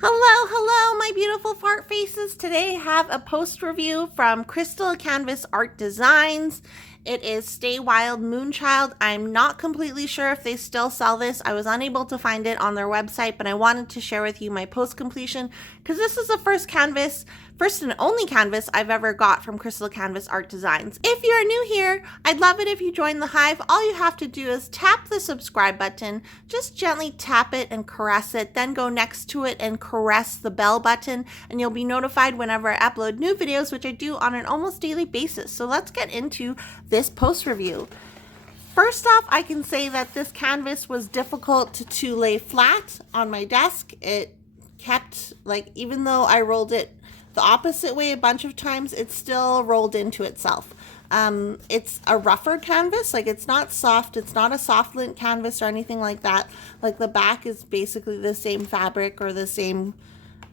Hello, my beautiful fart faces. Today I have a post review from Crystal Canvas Art Designs. It is Stay Wild Moonchild. I'm not completely sure if they still sell this. I was unable to find it on their website, but I wanted to share with you my post completion because this is the first and only canvas I've ever got from Crystal Canvas Art Designs. If you're new here, I'd love it if you join the hive. All you have to do is tap the subscribe button, just gently tap it and caress it, then go next to it and caress the bell button, and you'll be notified whenever I upload new videos, which I do on an almost daily basis. So let's get into this post review. First off, I can say that this canvas was difficult to lay flat on my desk. It kept, like, even though I rolled it the opposite way a bunch of times, it still rolled into itself. It's a rougher canvas, like it's not soft, it's not a soft lint canvas or anything like that. Like the back is basically the same fabric or the same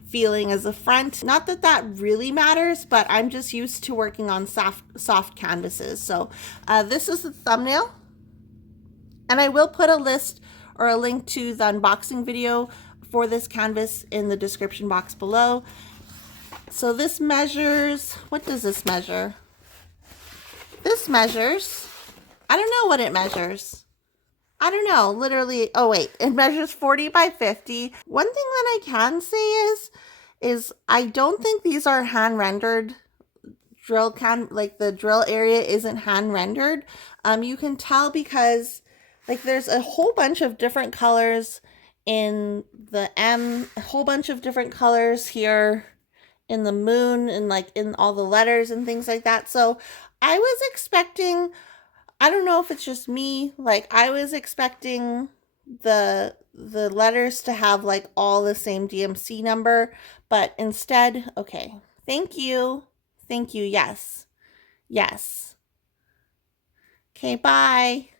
feeling as the front. Not that that really matters, but I'm just used to working on soft canvases. So this is the thumbnail, and I will put a list or a link to the unboxing video for this canvas in the description box below. So this measures, what does this measure? This measures, I don't know what it measures. I don't know, literally, oh wait, it measures 40 by 50. One thing that I can say is I don't think these are hand rendered like the drill area isn't hand rendered. You can tell because like there's a whole bunch of different colors in the M, a whole bunch of different colors here in the moon and like in all the letters and things like that. So I was expecting, I don't know if it's just me, like I was expecting the letters to have like all the same DMC number, but instead, okay, thank you, yes, okay, bye.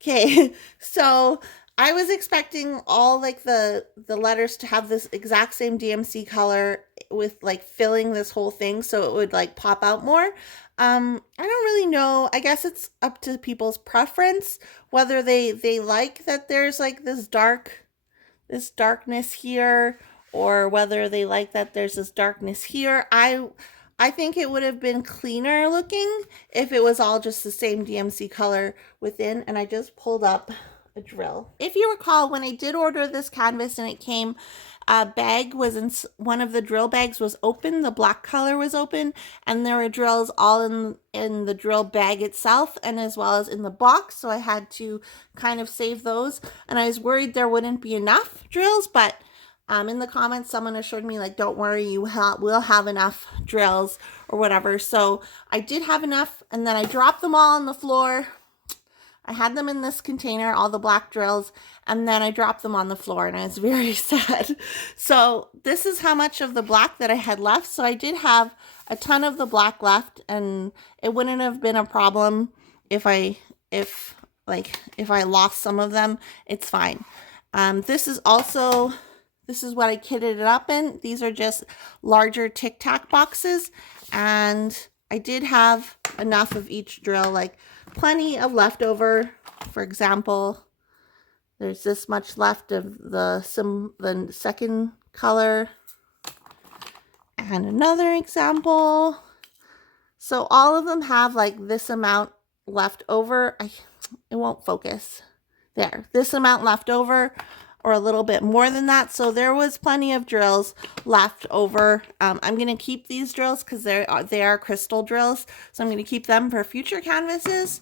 Okay, so I was expecting all like the letters to have this exact same DMC color with like filling this whole thing so it would like pop out more. I don't really know. I guess it's up to people's preference whether they like that there's like this darkness here, or whether they like that there's this darkness here. I think it would have been cleaner looking if it was all just the same DMC color within. And I just pulled up a drill. If you recall, when I did order this canvas and it came, a bag was in, one of the drill bags was open, the black color was open, and there were drills all in the drill bag itself and as well as in the box, so I had to kind of save those, and I was worried there wouldn't be enough drills, but in the comments someone assured me like, don't worry, you will have enough drills or whatever. So I did have enough, and then I dropped them all on the floor. I had them in this container, all the black drills, and then I dropped them on the floor, and I was very sad. So this is how much of the black that I had left. So I did have a ton of the black left, and it wouldn't have been a problem if I lost some of them. It's fine. This is what I kitted it up in. These are just larger Tic Tac boxes, and I did have enough of each drill, like plenty of leftover. For example, there's this much left of the second color, and another example. So all of them have like this amount left over. It won't focus. There, this amount left over, or a little bit more than that. So there was plenty of drills left over. I'm going to keep these drills because they are crystal drills. So I'm going to keep them for future canvases.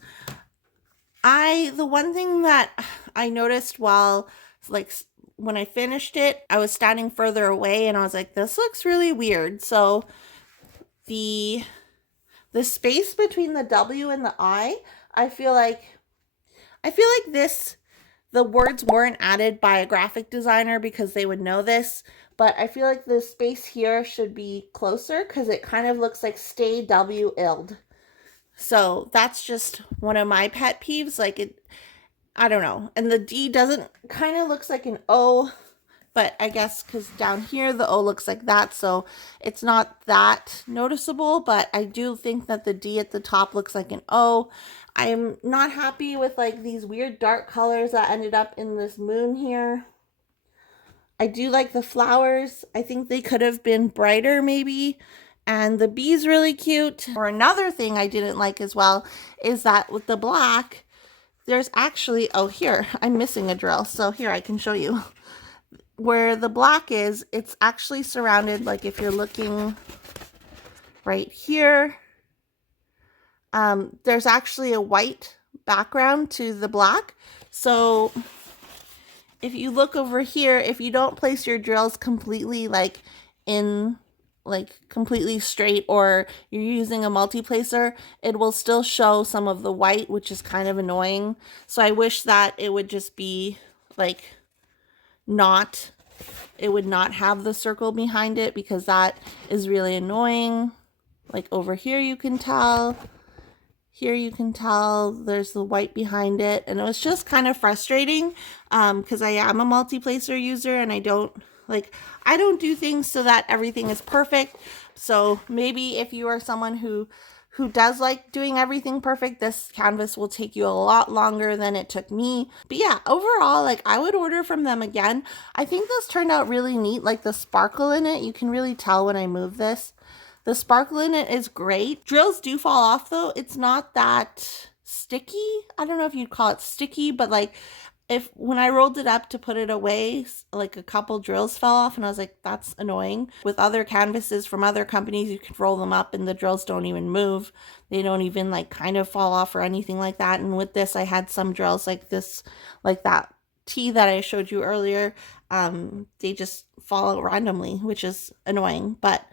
The one thing that I noticed when I finished it, I was standing further away and I was like, this looks really weird. So the space between the W and the I feel like the words weren't added by a graphic designer because they would know this, but I feel like the space here should be closer because it kind of looks like stay W ild. So that's just one of my pet peeves. Like I don't know. And the D kind of looks like an O, but I guess because down here the O looks like that, so it's not that noticeable, but I do think that the D at the top looks like an O. I'm not happy with like these weird dark colors that ended up in this moon here. I do like the flowers. I think they could have been brighter maybe. And the bee's really cute. Or another thing I didn't like as well is that with the black, there's actually, oh here, I'm missing a drill. So here I can show you. Where the black is, it's actually surrounded, like if you're looking right here, there's actually a white background to the black. So if you look over here, if you don't place your drills completely like in like completely straight, or you're using a multi-placer, it will still show some of the white, which is kind of annoying. So I wish that it would just be like not, it would not have the circle behind it, because that is really annoying. Like over here you can tell, here you can tell there's the white behind it, and it was just kind of frustrating because I am a multi-placer user, and I don't do things so that everything is perfect. So maybe if you are someone who does like doing everything perfect, this canvas will take you a lot longer than it took me. But yeah, overall, like I would order from them again. I think this turned out really neat. Like the sparkle in it, you can really tell when I move this. The sparkle in it is great. Drills do fall off though. It's not that sticky. I don't know if you'd call it sticky, but like when I rolled it up to put it away, like a couple drills fell off, and I was like, that's annoying. With other canvases from other companies, you can roll them up and the drills don't even move. They don't even like kind of fall off or anything like that. And with this, I had some drills like this, like that T that I showed you earlier. They just fall out randomly, which is annoying. But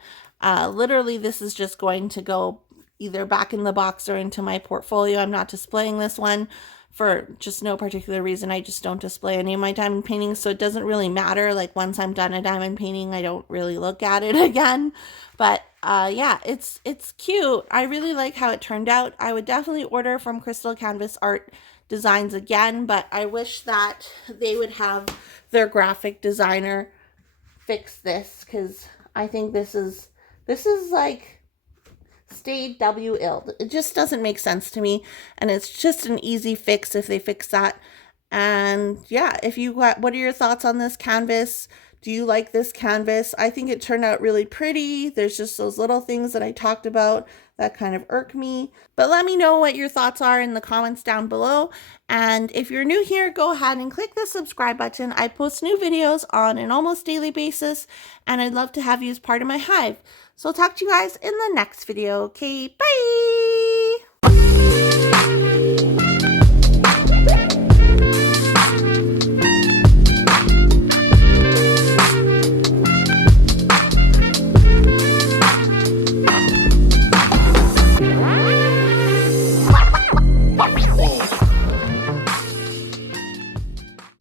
literally, this is just going to go either back in the box or into my portfolio. I'm not displaying this one for just no particular reason. I just don't display any of my diamond paintings, so it doesn't really matter. Like once I'm done a diamond painting, I don't really look at it again. But yeah, it's cute. I really like how it turned out. I would definitely order from Crystal Canvas Art Designs again, but I wish that they would have their graphic designer fix this, because I think this is like stayed W-illed. It just doesn't make sense to me, and it's just an easy fix if they fix that. And yeah, if you got, what are your thoughts on this canvas? Do you like this canvas? I think it turned out really pretty. There's just those little things that I talked about that kind of irk me. But let me know what your thoughts are in the comments down below. And if you're new here, go ahead and click the subscribe button. I post new videos on an almost daily basis, and I'd love to have you as part of my hive. So I'll talk to you guys in the next video. Okay, bye!